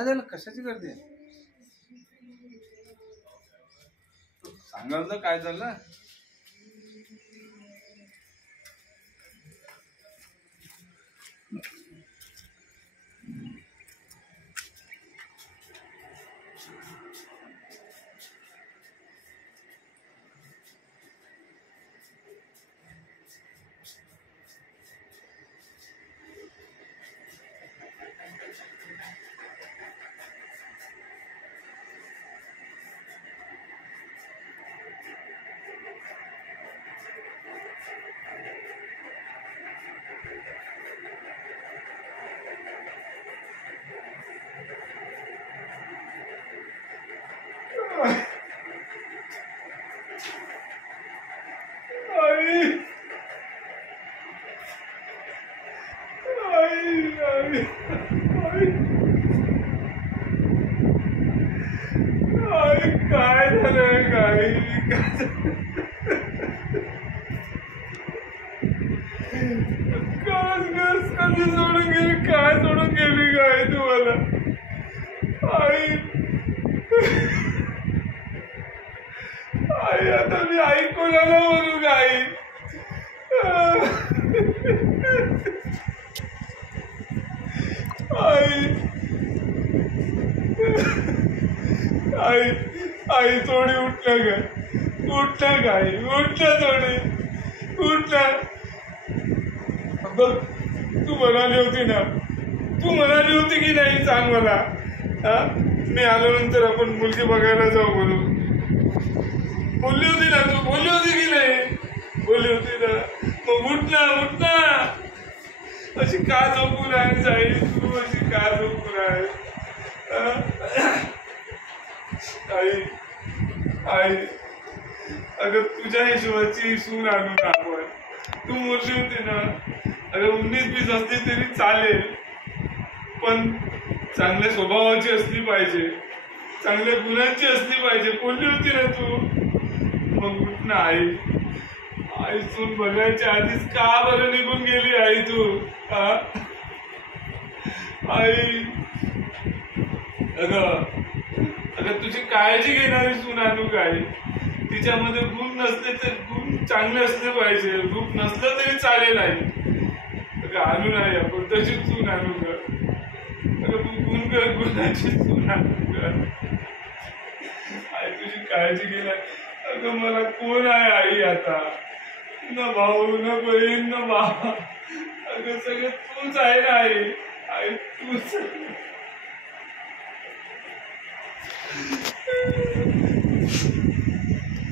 काय झालं? कशाची गर्दी? सांगाल ना काय झालं? काय झालं? काय कधी सोडून गेली? काय सोडून गेली काय तुम्हाला? आई आई आता मी आई कोणाला म्हणू काय? आई आई आई थोडी उठलं ग, उठलं काय? उठलं थोडी, उठलं. बघ तू म्हणाली होती ना, तू म्हणाली होती की नाही सांग मला. मी आल्यानंतर आपण मुलगी बघायला जाऊ म्हणून बोलली होती ना तू, बोलली होती की नाही? बोलली होती ना. मग उठ ना, उठ ना. अशी का झोपून आहे साई तू? अशी का झोपून आहे? आई आई अगं तुझ्या हिशोबाची सून आणू ना आपण. तू बोलली होती ना अगं 19-20 असली तरी चालेल, पण चांगल्या स्वभावाची असली पाहिजे, चांगल्या गुणांची असली पाहिजे, बोलली होती ना तू. मग उठ ना आई. आई सून बघायच्या आधीच का बरं निघून गेली आई तू? आई अगं तुझी काळजी घेणारी सून आणू काय? तिच्यामध्ये गुण नसले तर गुण चांगले असले पाहिजे, रूप नसलं तरी चालेल आई. अगं आणू नाही आपण तशी सून आणू ग. अगं तू गुणाची सून आणू ग. आई तुझी काळजी घेणार. अगं मला कोण आहे आई आता? न भाऊ न बहीण न बाबा. अगं सगळं तूच आहे ना आई. आई तूच.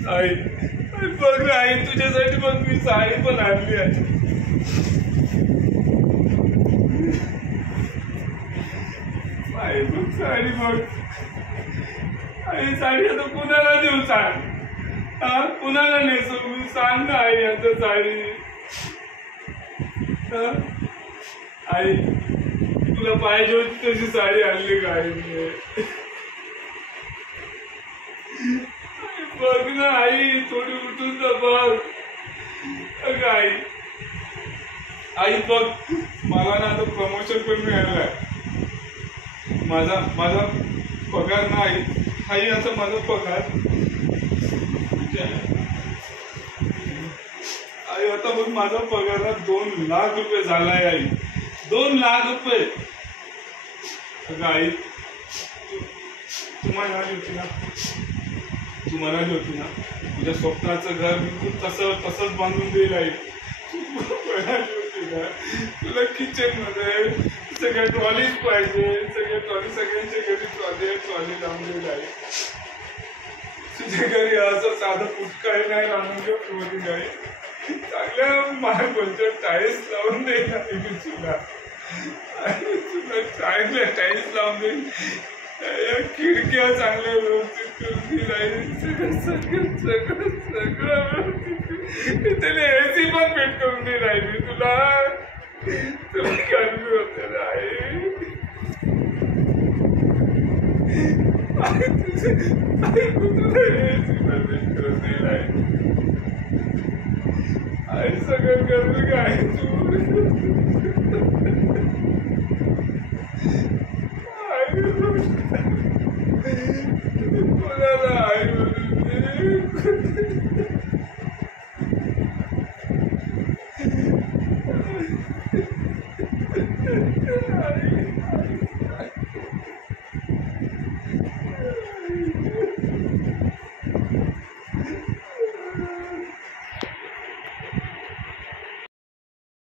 आई बघ ना आई, तुझ्यासाठी बघ मी साडी पण आणली आहे. आई बघ साडी बघ. आई साडी आता कुणाला देऊ सांग? कुणाला नेसू मी सांग ना आई आता साडी? आई तुला पाहिजे होती तशी साडी आणली का आई? बघ ना आई, थोडी उठून तर बघ. अगं आई आई बघ, मला ना आता प्रमोशन पण मिळालंय. माझा पगार नाही आई, आता माझा पगार आई आता बघ माझा पगार 2 लाख रुपये झालाय आई. 2 लाख रुपये. अगं आई तू म्हणाली होती ना, तू म्हणाली होती ना तुझ्या स्वप्नाचं घर मी तसंच बांधून देईल आई. तू म्हणाली होती ना तुला किचन मध्ये सगळ्या ट्रॉलीज पाहिजे, सगळ्या ट्रॉली, सगळ्यांच्या घरी ट्रॉली लावून देईल आई. तुझ्या घरी असं साधं फुटकाही नाही लावून घेऊ आई. चांगल्या मार्बलच्या टाईल्स लावून देईल आई मी तुला. तुला चांगल्या टाईल्स लावून देईल, खिडक्या चांगल्या व्यवस्थित करून देईल आई. सगळं त्याने एसी पण भेट करून देईल आई मी तुला. तुला गरमी होते ना आई. तुला एसी पण भेट करून देईल आई. आई सगळं गरमी काय